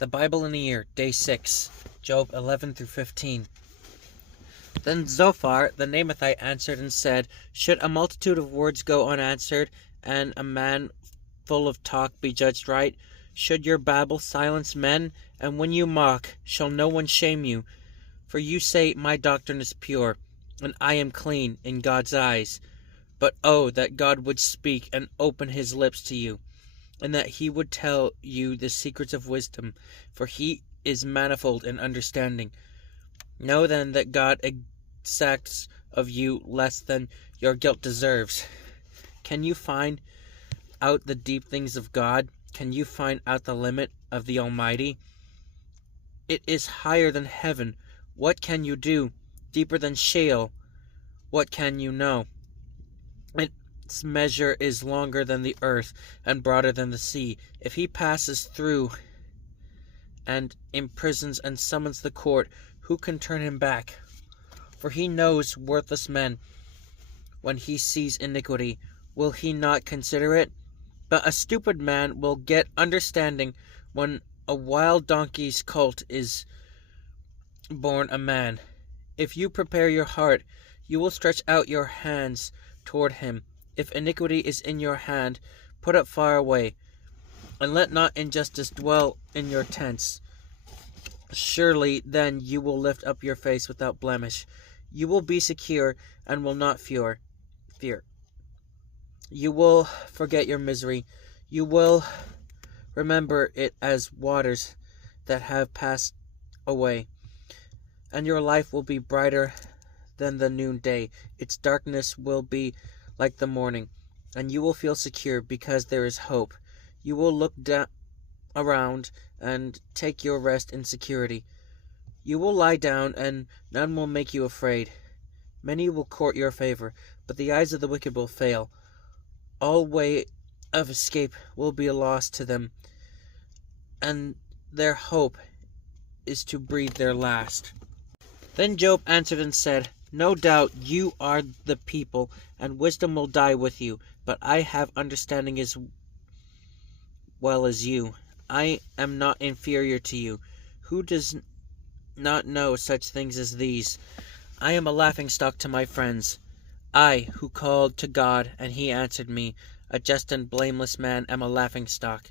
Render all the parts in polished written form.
The Bible in a Year, Day 6, Job 11 through 15. Then Zophar the Naamathite answered and said, Should a multitude of words go unanswered, and a man full of talk be judged right? Should your babble silence men? And when you mock, shall no one shame you? For you say, My doctrine is pure, and I am clean in God's eyes. But oh, that God would speak and open his lips to you, and that he would tell you the secrets of wisdom, for he is manifold in understanding. Know then that God exacts of you less than your guilt deserves. Can you find out the deep things of God? Can you find out the limit of the Almighty? It is higher than heaven. What can you do? Deeper than Sheol. What can you know? Its measure is longer than the earth, and broader than the sea. If he passes through and imprisons and summons the court, who can turn him back? For he knows worthless men. When he sees iniquity, will he not consider it? But a stupid man will get understanding when a wild donkey's colt is born a man. If you prepare your heart, you will stretch out your hands toward him. If iniquity is in your hand, put it far away, and let not injustice dwell in your tents. Surely then you will lift up your face without blemish. You will be secure and will not fear. You will forget your misery. You will remember it as waters that have passed away. And your life will be brighter than the noonday. Its darkness will be like the morning, and you will feel secure because there is hope. You will look around and take your rest in security. You will lie down, and none will make you afraid. Many will court your favor, but the eyes of the wicked will fail. All way of escape will be lost to them, and their hope is to breathe their last. Then Job answered and said, No doubt you are the people, and wisdom will die with you, but I have understanding as well as you. I am not inferior to you. Who does not know such things as these? I am a laughingstock to my friends. I, who called to God, and he answered me, a just and blameless man, am a laughingstock.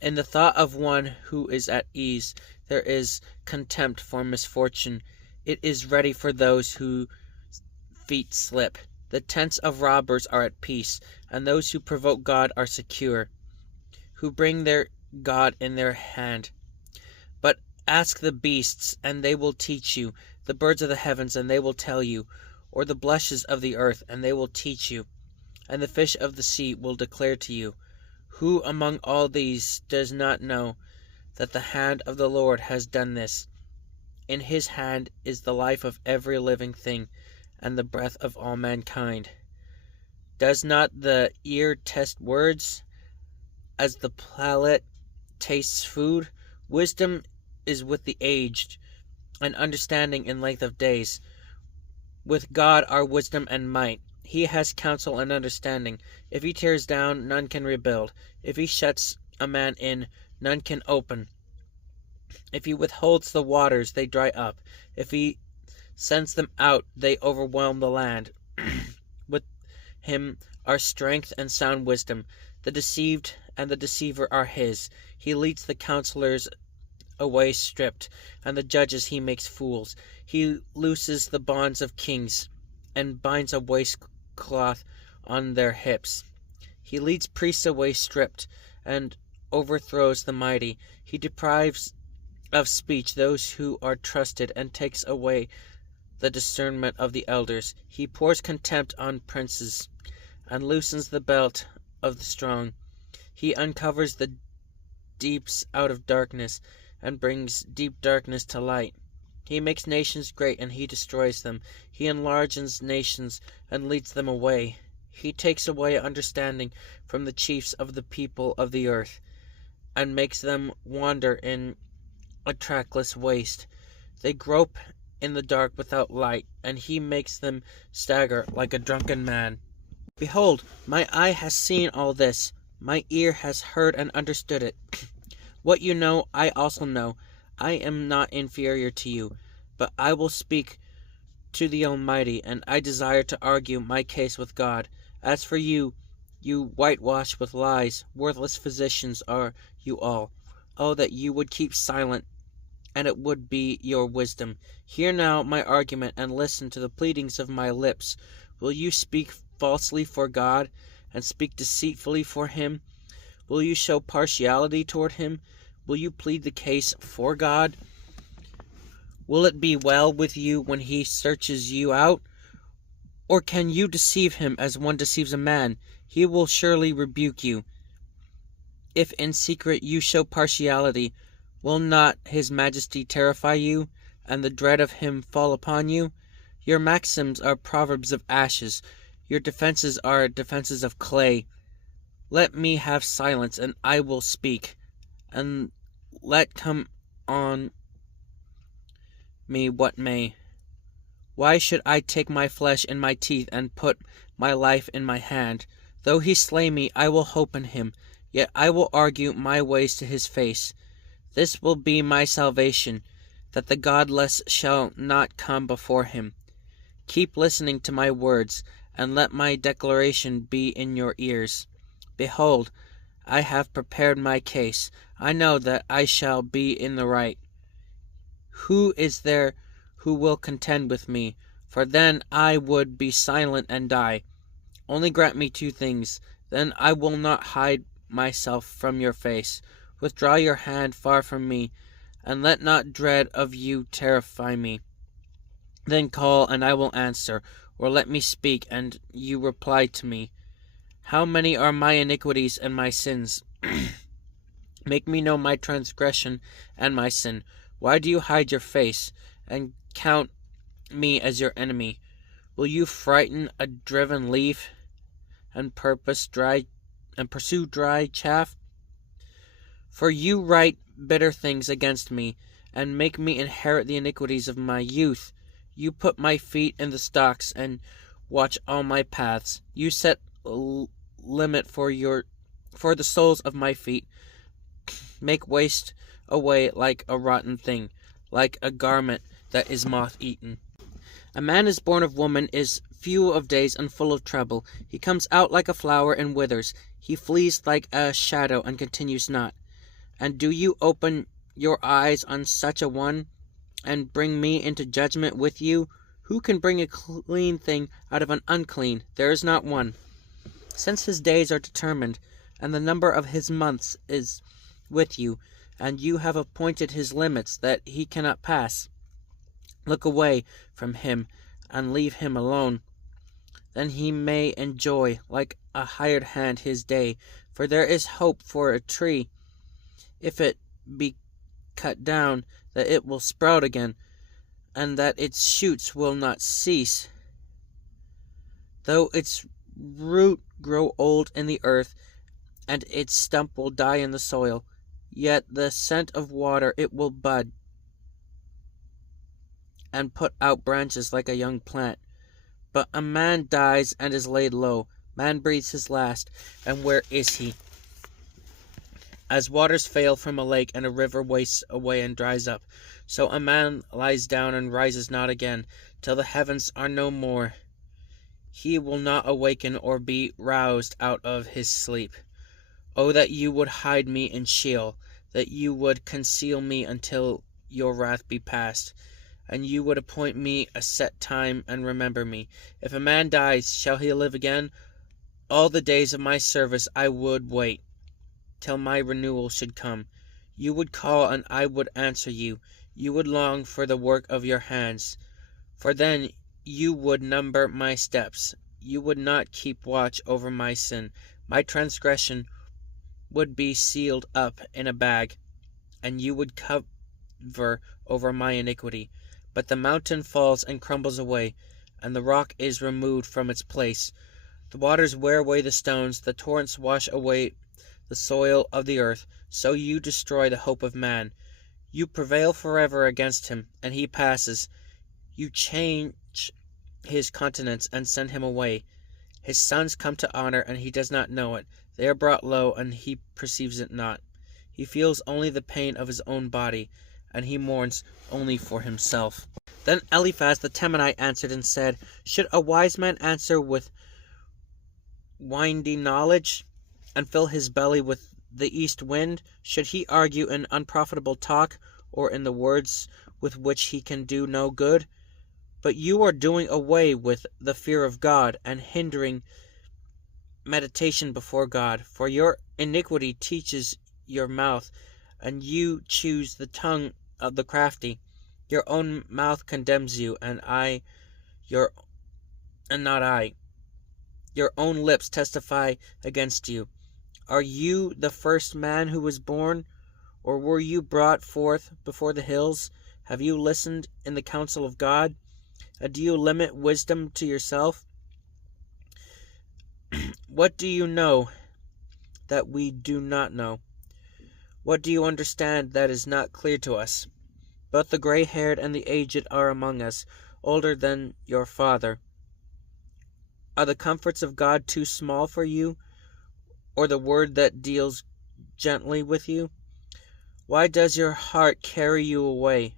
In the thought of one who is at ease, there is contempt for misfortune. It is ready for those whose feet slip. The tents of robbers are at peace, and those who provoke God are secure, who bring their God in their hand. But ask the beasts, and they will teach you, the birds of the heavens, and they will tell you, or the blushes of the earth, and they will teach you, and the fish of the sea will declare to you. Who among all these does not know that the hand of the Lord has done this? In his hand is the life of every living thing, and the breath of all mankind. Does not the ear test words, as the palate tastes food? Wisdom is with the aged, and understanding in length of days. With God are wisdom and might. He has counsel and understanding. If he tears down, none can rebuild. If he shuts a man in, none can open. If he withholds the waters, they dry up. If he sends them out, they overwhelm the land. With him are strength and sound wisdom. The deceived and the deceiver are his. He leads the counselors away stripped, and the judges he makes fools. He looses the bonds of kings, and binds a waistcloth on their hips. He leads priests away stripped, and overthrows the mighty. He deprives of speech those who are trusted, and takes away the discernment of the elders. He pours contempt on princes, and loosens the belt of the strong. He uncovers the deeps out of darkness, and brings deep darkness to light. He makes nations great, and he destroys them. He enlarges nations, and leads them away. He takes away understanding from the chiefs of the people of the earth, and makes them wander in a trackless waste. They grope in the dark without light, and he makes them stagger like a drunken man. Behold, my eye has seen all this, my ear has heard and understood it. What you know, I also know. I am not inferior to you, but I will speak to the Almighty, and I desire to argue my case with God. As for you, you whitewash with lies, worthless physicians are you all. Oh, that you would keep silent, and it would be your wisdom. Hear now my argument, and listen to the pleadings of my lips. Will you speak falsely for God, and speak deceitfully for him? Will you show partiality toward him? Will you plead the case for God? Will it be well with you when he searches you out? Or can you deceive him as one deceives a man? He will surely rebuke you. If in secret you show partiality, will not his majesty terrify you, and the dread of him fall upon you? Your maxims are proverbs of ashes, your defenses are defenses of clay. Let me have silence, and I will speak, and let come on me what may. Why should I take my flesh in my teeth, and put my life in my hand? Though he slay me, I will hope in him, yet I will argue my ways to his face. This will be my salvation, that the godless shall not come before him. Keep listening to my words, and let my declaration be in your ears. Behold, I have prepared my case. I know that I shall be in the right. Who is there who will contend with me? For then I would be silent and die. Only grant me two things, then I will not hide myself from your face. Withdraw your hand far from me, and let not dread of you terrify me. Then call, and I will answer, or let me speak, and you reply to me. How many are my iniquities and my sins? Make me know my transgression and my sin. Why do you hide your face, and count me as your enemy? Will you frighten a driven leaf, and pursue dry chaff? For you write bitter things against me, and make me inherit the iniquities of my youth. You put my feet in the stocks, and watch all my paths. You set a limit for the soles of my feet. Make waste away like a rotten thing, like a garment that is moth-eaten. A man is born of woman is few of days and full of trouble. He comes out like a flower and withers. He flees like a shadow and continues not. And do you open your eyes on such a one, and bring me into judgment with you? Who can bring a clean thing out of an unclean? There is not one. Since his days are determined, and the number of his months is with you, and you have appointed his limits that he cannot pass. Look away from him, and leave him alone. Then he may enjoy, like a hired hand, his day. For there is hope for a tree, if it be cut down, that it will sprout again, and that its shoots will not cease. Though its root grow old in the earth, and its stump will die in the soil, yet the scent of water it will bud, and put out branches like a young plant. But a man dies and is laid low. Man breathes his last, and where is he? As waters fail from a lake, and a river wastes away and dries up, so a man lies down and rises not again, till the heavens are no more. He will not awaken or be roused out of his sleep. Oh, that you would hide me in Sheol, that you would conceal me until your wrath be past, and you would appoint me a set time and remember me. If a man dies, shall he live again? All the days of my service I would wait, till my renewal should come. You would call, and I would answer you. You would long for the work of your hands. For then you would number my steps. You would not keep watch over my sin. My transgression would be sealed up in a bag, and you would cover over my iniquity. But the mountain falls and crumbles away, and the rock is removed from its place. The waters wear away the stones, the torrents wash away the soil of the earth. So you destroy the hope of man. You prevail forever against him, and he passes. You change his countenance and send him away. His sons come to honor, and he does not know it. They are brought low, and he perceives it not. He feels only the pain of his own body, and he mourns only for himself. Then Eliphaz the Temanite answered and said, Should a wise man answer with windy knowledge, and fill his belly with the east wind? Should he argue in unprofitable talk, or in the words with which he can do no good? But you are doing away with the fear of God, and hindering meditation before God. For your iniquity teaches your mouth, and you choose the tongue of the crafty. Your own mouth condemns you, and not I. Your own lips testify against you. Are you the first man who was born, or were you brought forth before the hills? Have you listened in the counsel of God? Do you limit wisdom to yourself? What do you know that we do not know? What do you understand that is not clear to us? Both the gray-haired and the aged are among us, older than your father. Are the comforts of God too small for you, or the word that deals gently with you? Why does your heart carry you away,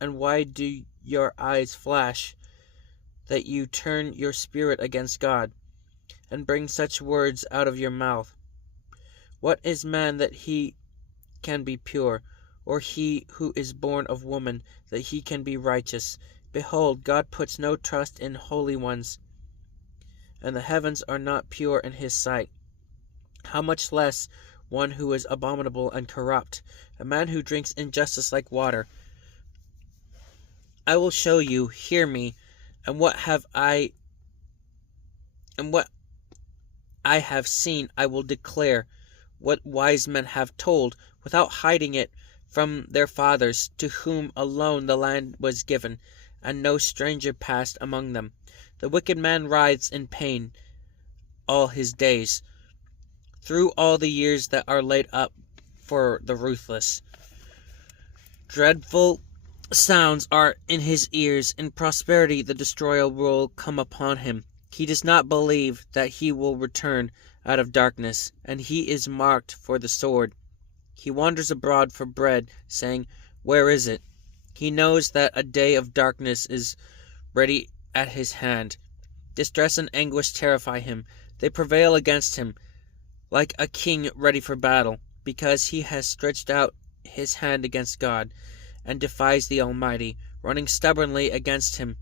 and why do your eyes flash, that you turn your spirit against God, and bring such words out of your mouth? What is man that he can be pure, or he who is born of woman that he can be righteous? Behold, God puts no trust in holy ones, and the heavens are not pure in his sight. How much less one who is abominable and corrupt, a man who drinks injustice like water? I will show you, hear me, and what I have seen I will declare, what wise men have told, without hiding it from their fathers, to whom alone the land was given, and no stranger passed among them. The wicked man writhes in pain all his days, through all the years that are laid up for the ruthless. Dreadful sounds are in his ears. In prosperity the destroyer will come upon him. He does not believe that he will return out of darkness, and he is marked for the sword. He wanders abroad for bread, saying, Where is it? He knows that a day of darkness is ready at his hand. Distress and anguish terrify him. They prevail against him, like a king ready for battle, because he has stretched out his hand against God, and defies the Almighty, running stubbornly against him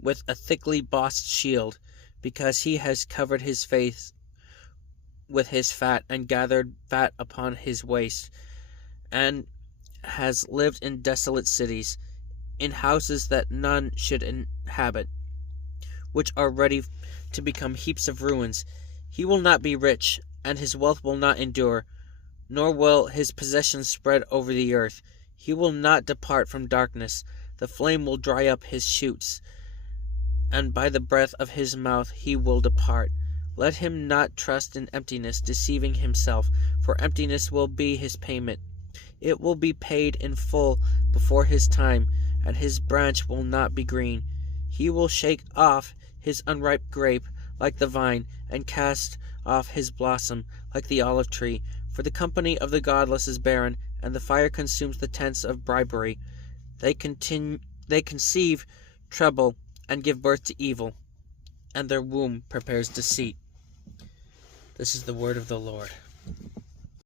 with a thickly bossed shield, because he has covered his face with his fat, and gathered fat upon his waist, and has lived in desolate cities, in houses that none should inhabit, which are ready to become heaps of ruins. He will not be rich, and his wealth will not endure, nor will his possessions spread over the earth. He will not depart from darkness. The flame will dry up his shoots, and by the breath of his mouth he will depart. Let him not trust in emptiness, deceiving himself, for emptiness will be his payment. It will be paid in full before his time, and his branch will not be green. He will shake off his unripe grape like the vine, and cast off his blossom like the olive tree. For the company of the godless is barren, and the fire consumes the tents of bribery. They conceive trouble and give birth to evil, and their womb prepares deceit. This is the word of the Lord.